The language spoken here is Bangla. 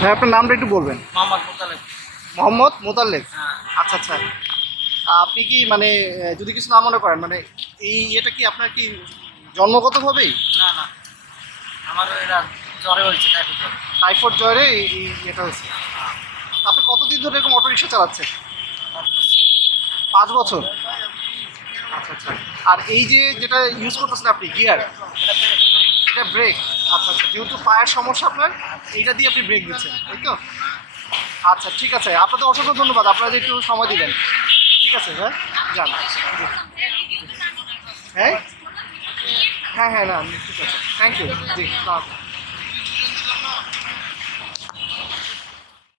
ভাই আপনার নামটা একটু বলবেন। মোহাম্মদ মোতালেব। মোহাম্মদ মোতাল্লেব। হ্যাঁ। আচ্ছা আচ্ছা। আপনি কি মানে যদি কিছু না মনে করেন, মানে এই এটা কি আপনার কি জন্মগতভাবেই না না, আমার এটা জ্বরে হয়েছে, টাইফয়েড জ্বর। টাইফয়েড জ্বরে এই এটা হয়েছে? আপনি কতদিন ধরে এরকম অটো রিক্সা চালাচ্ছেন? 5 বছর। আচ্ছা আচ্ছা। আর এই যে যেটা ইউজ করতেছেন আপনি গিয়ার, এটা ব্রেক। আচ্ছা আচ্ছা, যেহেতু পায়ের সমস্যা আপনার, এইটা দিয়ে আপনি ব্রেক দিচ্ছেন, তাই তো? আচ্ছা ঠিক আছে, আপনাদের অসংখ্য ধন্যবাদ, আপনারা যে একটু সময় দিলেন। ঠিক আছে ভাই, যান। জি। হ্যাঁ হ্যাঁ হ্যাঁ, না ঠিক আছে, থ্যাংক ইউ। জি,